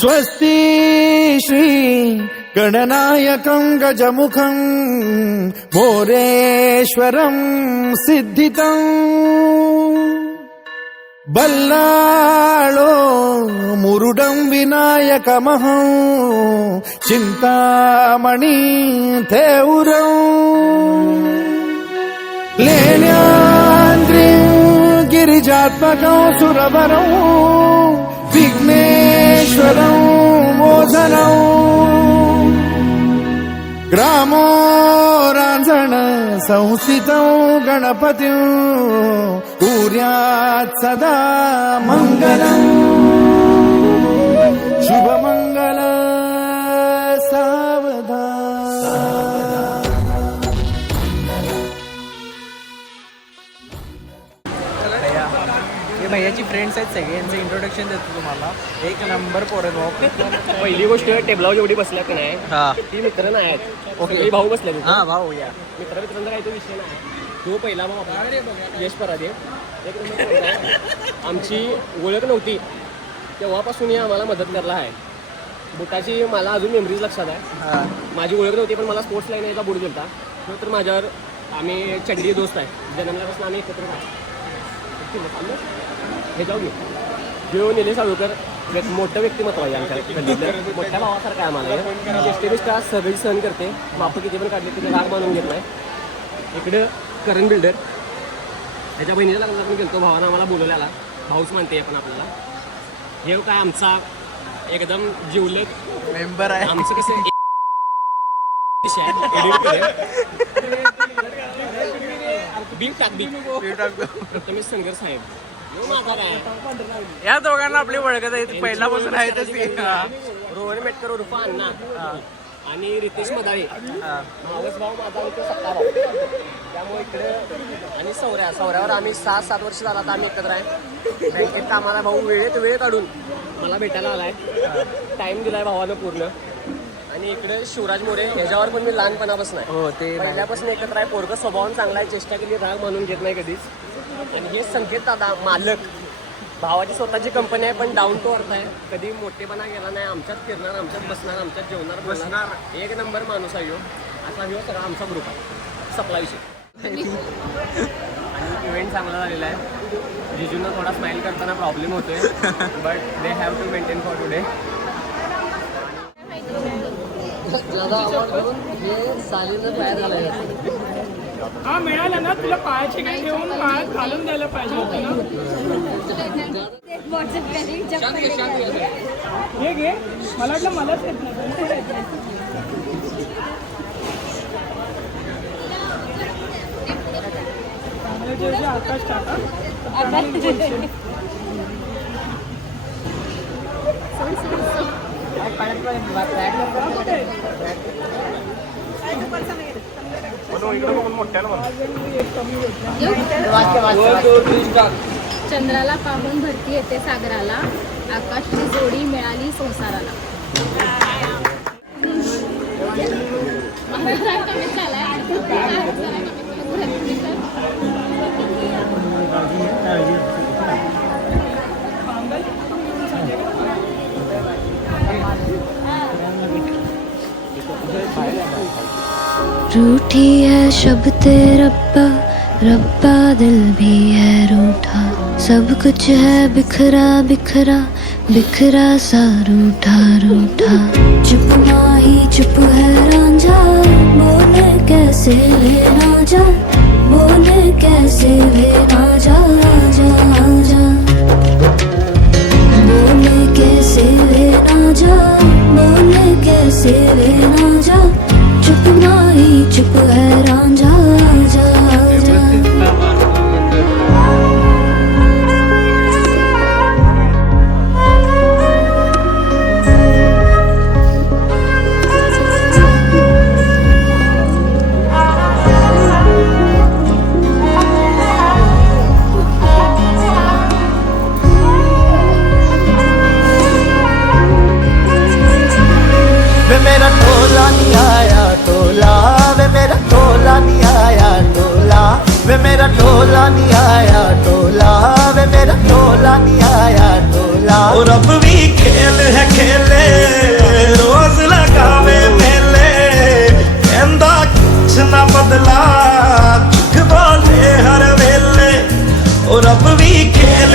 स्वस्ति श्री गणनायकं गजमुखं मोरेश्वरं सिद्धितं बल्लाळो मुरुडं विनायकमहं चिंतामणि थेउरं लेण्याद्रिं गिरिजात्मकं सुरवरं विघ्नेश्वरं मोचनं ग्रामो रांझण संस्थितं गणपतिं कुर्यात् सदा मंगलम् शुभमंगल सावधान। भैयाची फ्रेंड्स आहेत सगळे, यांचं इंट्रोडक्शन देतो तुम्हाला. एक नंबर पोरं भाऊ. पहिली गोष्ट टेबलावर जेवढी बसल्या की नाही ती मित्र नाही आहेत. ओके भाऊ बसल्या हां भाऊ या मित्रांचा काही तो विषय नाही. तो पहिला भाऊ आपला यश परादे एक नंबर पोरगा आहे. आमची ओळख नव्हती तेव्हापासून आम्हाला मदत करला आहे. बुटाची मला अजून मेमरीज लक्षात आहे. माझी ओळख नव्हती पण मला स्पोर्ट्स लाईन यायचा बुट दिलता तर माझ्यावर आम्ही चड्डी दोस्त आहे. जन्मल्यापासून आम्ही एकत्र हे जाऊ घे जेव निलेश साळुकर मोठं व्यक्तिमत्व आहे आमच्या गल्लीतलं. मोठ्या भावासारखं आहे आम्हाला. चेष्टेनिष्ठा सगळी सहन करते. माप किती पण काढले तिथे राग मानून घेत नाही. इकडं करण बिल्डर त्याच्या बहिणीच्या लग्नात पण गेलो. भावानं आम्हाला बोलवल्याला भाऊच मानते पण आपल्याला. हे काय आमचा एकदम जिवलग मेंबर आहे. आमचं कसं बिग टाक बिग प्रथमेश संघर साहेब या दोघांना आपली ओळखत आहे पहिल्यापासून आहे तशी. रोहन मेटकर उर्फ अण्णा आणि रितेश मदाळे मावस भाऊ माझा आणि तो सत्ता भाऊ. त्यामुळे इकडे आणि सौऱ्यावर आम्ही 7 वर्ष झाला आता आम्ही एकत्र आहे. बँकेत आम्हाला भाऊ वेळ काढून मला भेटायला आलाय. टाइम दिलाय भावानं पूर्ण. आणि इकडे शिवराज मोरे ह्याच्यावर पण मी लहानपणापासून आहे. हो ते पहिल्यापासून एकत्र आहे. पोरगं स्वभावान चांगला आहे. चेष्टा केली राग म्हणून घेत नाही कधीच. आणि हे संकेत दादा मालक भावाची स्वतःची कंपनी आहे पण डाऊन टू अर्थ आहे. कधी मोठेपणा गेला नाही. आमच्यात फिरणार, आमच्यात बसणार, आमच्यात जेवणार बसणार. एक नंबर माणूस आहे ह्यो. असा ह्यो सगळा आमचा ग्रुप आहे. सपला विषय. आणि इव्हेंट चांगला झालेला आहे. जिजूंना थोडा स्माइल करताना प्रॉब्लेम होतोय but they have to maintain for today. हे सालीनं तयार झालंय. हा मिळाला ना तुला पायाची काही घेऊन पायात घालून द्यायला पाहिजे होतं ना. हे घे मला वाटलं मलाच येत नाही. आकाश टाका चंद्राला पाहून भरती येते सागराला, आकाशची जोडी मिळाली संसाराला. रूठी है शब्द रब्बा, रब्बा दिल भी है रूठा. सब कुछ है बिखरा बिखरा, बिखरा सा रूठा रूठा. चुप माही चुप है रांझा, बोले कैसे लेना जा, बोले कैसे लेना जा जा जा. बोले कैसे लेना जा, बोले कैसे लेना जा. चुप माही चुप है रांझा जा जा. मेरा टोला नहीं आया टोला, वे मेरा टोला नहीं आया टोला, वे मेरा टोला नहीं आया टोला, ਵੇ ਮੇਰਾ ਢੋਲਾ ਨਹੀਂ ਆਇਆ ਢੋਲਾ ਉਹ ਰੱਬ ਵੀ ਖੇਲ ਹੈ ਖੇਲੇ ਰੋਜ਼ ਲਗਾਵੇ ਮੇਲੇ ਕਹਿੰਦਾ ਕੁਛ ਨਾ ਬਦਲਾ ਝੂਠ ਬੋਲੇ ਹਰ ਵੇਲੇ ਉਹ ਰੱਬ ਵੀ ਖੇਲ